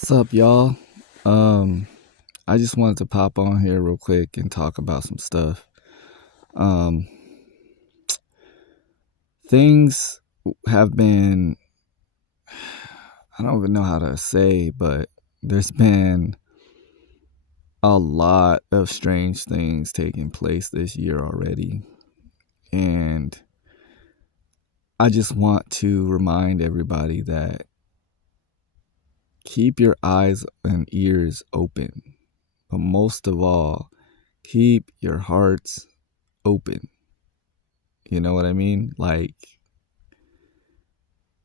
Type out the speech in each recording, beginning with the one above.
What's up, y'all? Um, I just wanted to pop on here real quick and talk about some stuff. Um, Things have been, I don't even know how to say, but there's been a lot of strange things taking place this year already. And I just want to remind everybody that keep your eyes and ears open. But most of all, keep your hearts open. You know what I mean? Like,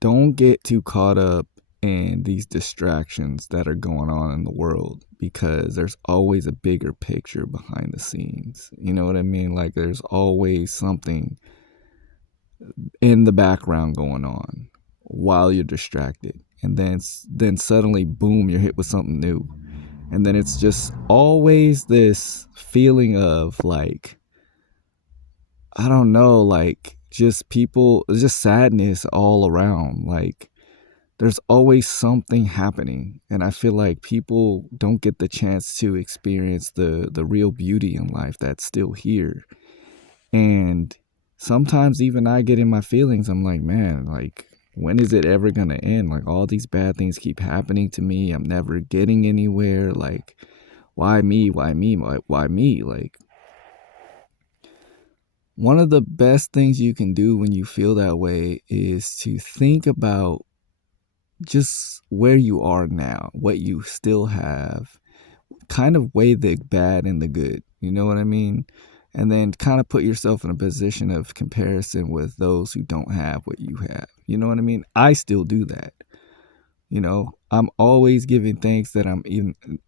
don't get too caught up in these distractions that are going on in the world because there's always a bigger picture behind the scenes. You know what I mean? Like, there's always something in the background going on while you're distracted. And then suddenly, boom, you're hit with something new. And then it's just always this feeling of like, I don't know, like just people, just sadness all around. Like there's always something happening, and I feel like people don't get the chance to experience the real beauty in life that's still here. And sometimes even I get in my feelings. I'm like, man, like when is it ever going to end? Like all these bad things keep happening to me. I'm never getting anywhere. Like why me? Why me? Why me? Like one of the best things you can do when you feel that way is to think about just where you are now, what you still have, kind of weigh the bad and the good. You know what I mean? And then kind of put yourself in a position of comparison with those who don't have what you have. You know what I mean? I still do that. You know, I'm always giving thanks that I'm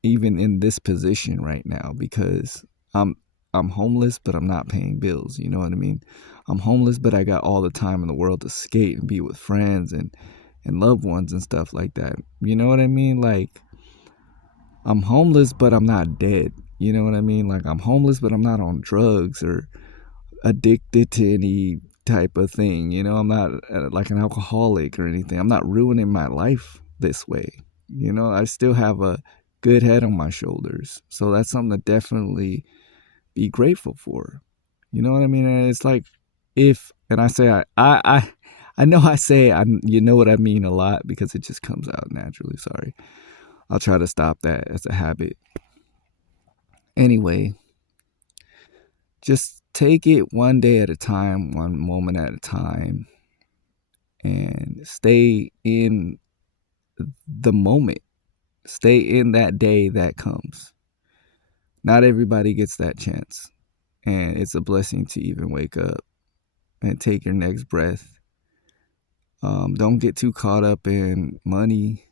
even in this position right now because I'm I'm homeless, but I'm not paying bills. You know what I mean? I'm homeless, but I got all the time in the world to skate and be with friends and loved ones and stuff like that. You know what I mean? Like I'm homeless, but I'm not dead. You know what I mean? Like I'm homeless, but I'm not on drugs or addicted to any type of thing. You know, I'm not like an alcoholic or anything. I'm not ruining my life this way. You know, I still have a good head on my shoulders. So that's something to definitely be grateful for. You know what I mean? And it's like if, and I say, I know I say, you know what I mean a lot because it just comes out naturally. Sorry. I'll try to stop that as a habit. Anyway, just take it one day at a time, one moment at a time, and stay in the moment. Stay in that day that comes. Not everybody gets that chance. And it's a blessing to even wake up and take your next breath. Don't get too caught up in money,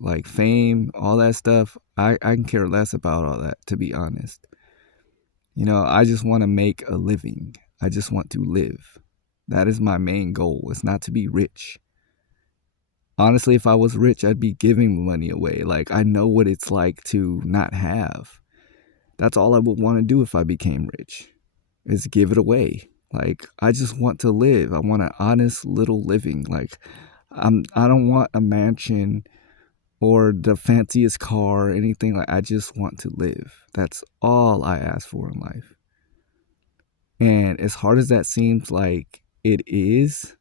like fame, all that stuff. I can care less about all that, to be honest. I just want to make a living. I just want to live. That is my main goal. It's not to be rich. Honestly, if I was rich, I'd be giving money away. Like, I know what it's like to not have. That's all I would want to do if I became rich, is give it away. Like, I just want to live. I want an honest little living. Like, I don't want a mansion or the fanciest car or anything. Like, I just want to live. That's all I ask for in life. And as hard as that seems like it is,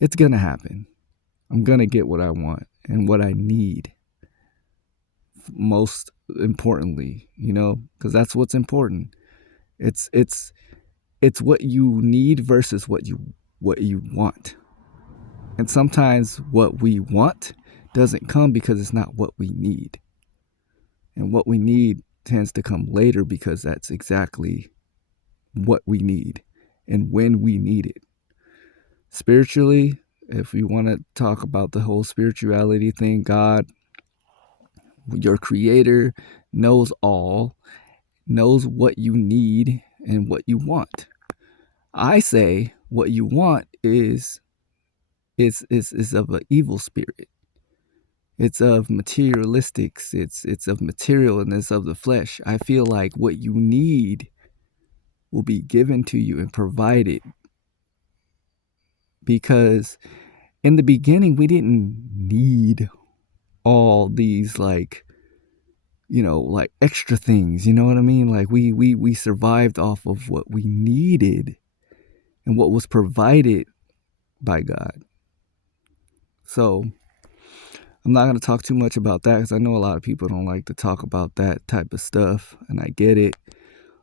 it's going to happen. I'm going to get what I want and what I need. Most importantly, because that's what's important. It's what you need versus what you want. And sometimes what we want doesn't come because it's not what we need. And what we need tends to come later because that's exactly what we need and when we need it. Spiritually, if we want to talk about the whole spirituality thing, God, your creator, knows all, knows what you need and what you want. I say what you want is of an evil spirit. It's of materialistics. It's of material and it's of the flesh. I feel like what you need will be given to you and provided because in the beginning we didn't need all these like, like extra things, you know what I mean? Like we survived off of what we needed and what was provided by God. So I'm not going to talk too much about that because I know a lot of people don't like to talk about that type of stuff, and I get it.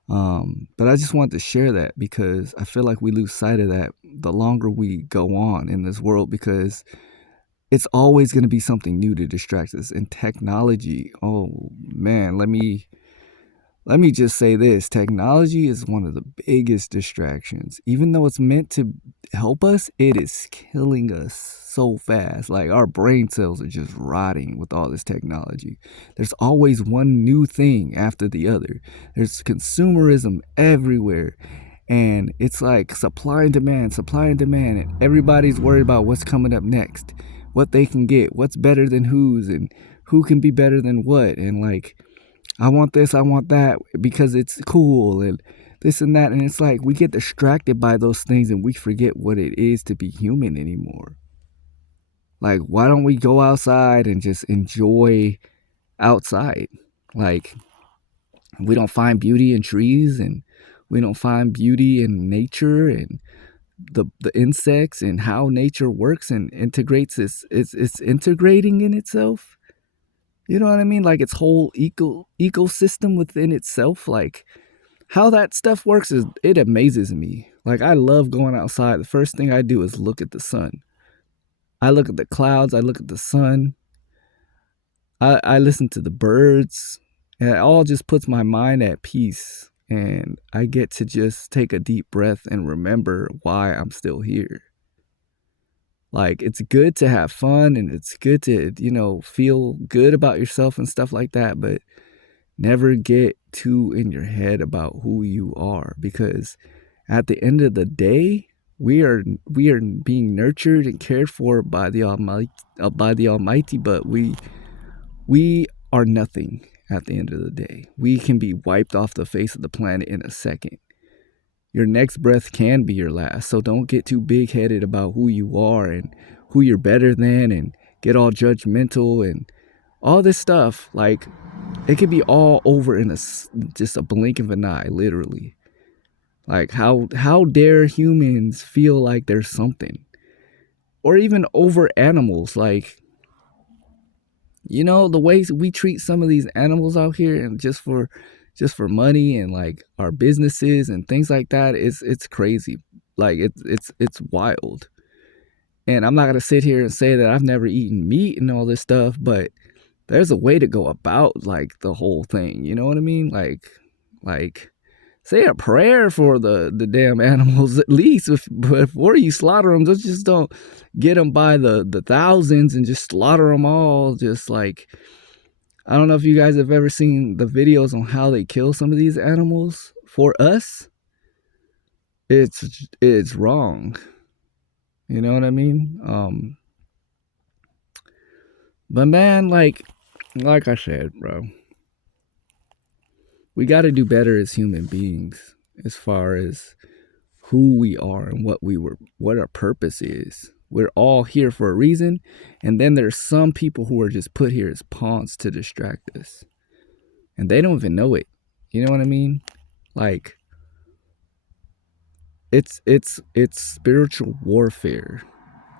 But I just wanted to share that because I feel like we lose sight of that the longer we go on in this world, because it's always going to be something new to distract us. And technology, oh man, let me just say this. Technology is one of the biggest distractions. Even though it's meant to help us, it is killing us so fast. Like our brain cells are just rotting with all this technology. There's always one new thing after the other. There's consumerism everywhere. And it's like supply and demand, and everybody's worried about what's coming up next, what they can get, what's better than whose, and who can be better than what. And like, I want this, I want that because it's cool and this and that. And it's like we get distracted by those things and we forget what it is to be human anymore. Like, why don't we go outside and just enjoy outside? Like, we don't find beauty in trees, and we don't find beauty in nature and the insects and how nature works and integrates it's integrating in itself. You know what I mean? Like its whole ecosystem within itself. Like how that stuff works is, it amazes me. Like I love going outside. The first thing I do is look at the sun. I look at the clouds. I look at the sun. I listen to the birds. And it all just puts my mind at peace. And I get to just take a deep breath and remember why I'm still here. Like it's good to have fun and it's good to, feel good about yourself and stuff like that, but never get too in your head about who you are, because at the end of the day, we are being nurtured and cared for by the Almighty, but we are nothing at the end of the day. We can be wiped off the face of the planet in a second. Your next breath can be your last. So don't get too big headed about who you are and who you're better than and get all judgmental and all this stuff. Like it could be all over in just a blink of an eye, literally. Like how dare humans feel like there's something, or even over animals. Like, the ways we treat some of these animals out here and just for money and like our businesses and things like that, it's crazy. Like it's wild. And I'm not going to sit here and say that I've never eaten meat and all this stuff, but there's a way to go about like the whole thing. You know what I mean? Like say a prayer for the damn animals at least before you slaughter them. Just don't get them by the thousands and just slaughter them all. Just like, I don't know if you guys have ever seen the videos on how they kill some of these animals for us. It's wrong. You know what I mean? But man, like I said, bro, we got to do better as human beings as far as who we are and what our purpose is. We're all here for a reason, and then there's some people who are just put here as pawns to distract us, and they don't even know it. You know what I mean? Like it's spiritual warfare.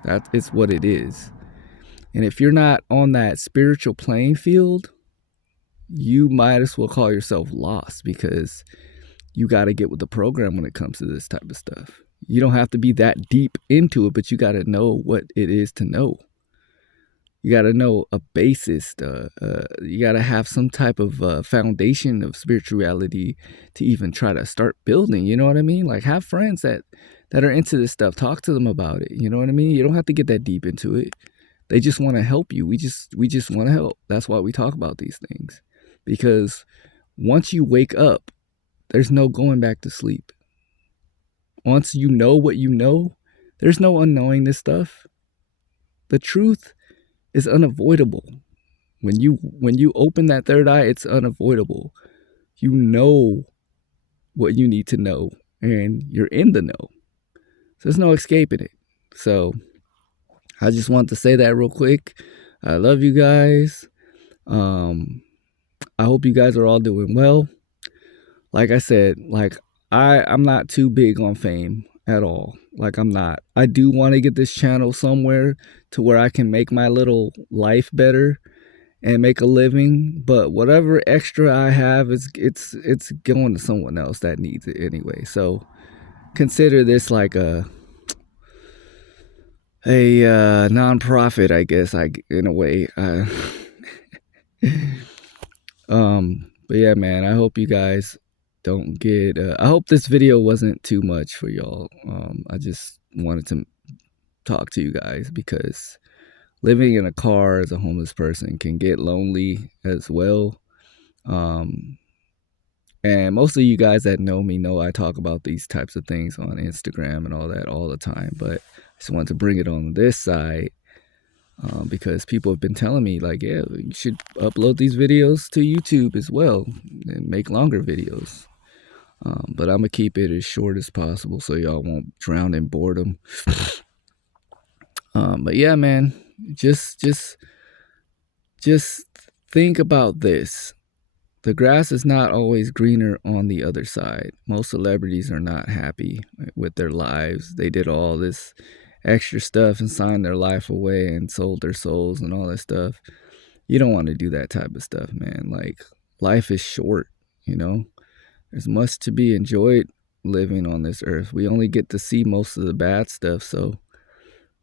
That is what it is. And if you're not on that spiritual playing field, you might as well call yourself lost, because you got to get with the program when it comes to this type of stuff. You don't have to be that deep into it, but you got to know what it is to know. You got to know a basis. You got to have some type of foundation of spirituality to even try to start building. You know what I mean? Like have friends that are into this stuff. Talk to them about it. You know what I mean? You don't have to get that deep into it. They just want to help you. We just want to help. That's why we talk about these things. Because once you wake up, there's no going back to sleep. Once you know what you know, there's no unknowing this stuff. The truth is unavoidable. When you open that third eye, it's unavoidable. You know what you need to know, and you're in the know. So there's no escaping it. So I just want to say that real quick. I love you guys. I hope you guys are all doing well. Like I said, like I'm not too big on fame at all. Like I'm not. I do want to get this channel somewhere to where I can make my little life better and make a living, but whatever extra I have is it's going to someone else that needs it anyway. So consider this like a nonprofit, I guess. I in a way. But yeah, man. I hope you guys don't get. I hope this video wasn't too much for y'all. I just wanted to talk to you guys because living in a car as a homeless person can get lonely as well. Um, and most of you guys that know me know I talk about these types of things on Instagram and all that all the time. But I just wanted to bring it on this side because people have been telling me, like, yeah, you should upload these videos to YouTube as well and make longer videos. But I'm going to keep it as short as possible so y'all won't drown in boredom. But yeah, man, just think about this. The grass is not always greener on the other side. Most celebrities are not happy with their lives. They did all this extra stuff and signed their life away and sold their souls and all that stuff. You don't want to do that type of stuff, man. Like, life is short, you know? There's much to be enjoyed living on this earth. We only get to see most of the bad stuff, so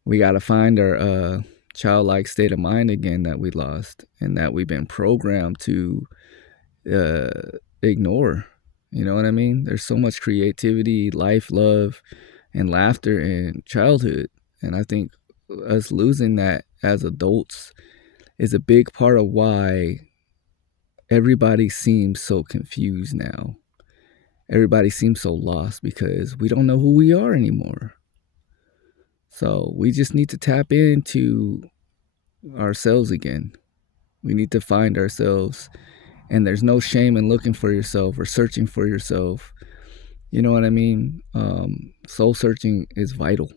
we got to find our childlike state of mind again that we lost and that we've been programmed to ignore. You know what I mean? There's so much creativity, life, love, and laughter in childhood. And I think us losing that as adults is a big part of why everybody seems so confused now. Everybody seems so lost because we don't know who we are anymore. So we just need to tap into ourselves again. We need to find ourselves. And there's no shame in looking for yourself or searching for yourself. You know what I mean? Soul searching is vital.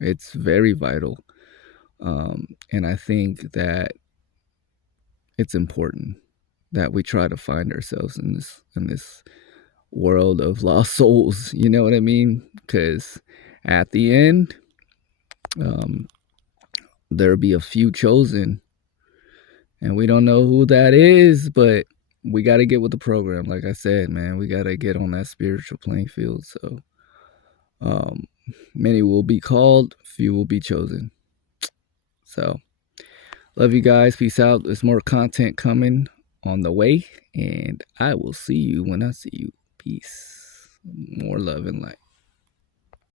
It's very vital. And I think that it's important that we try to find ourselves in this world of lost souls. You know what I mean? Because at the end, there'll be a few chosen, and we don't know who that is, but we got to get with the program. Like I said, man, we got to get on that spiritual playing field. So many will be called, few will be chosen. So love you guys. Peace out. There's more content coming on the way, and I will see you when I see you. Peace. More love and light.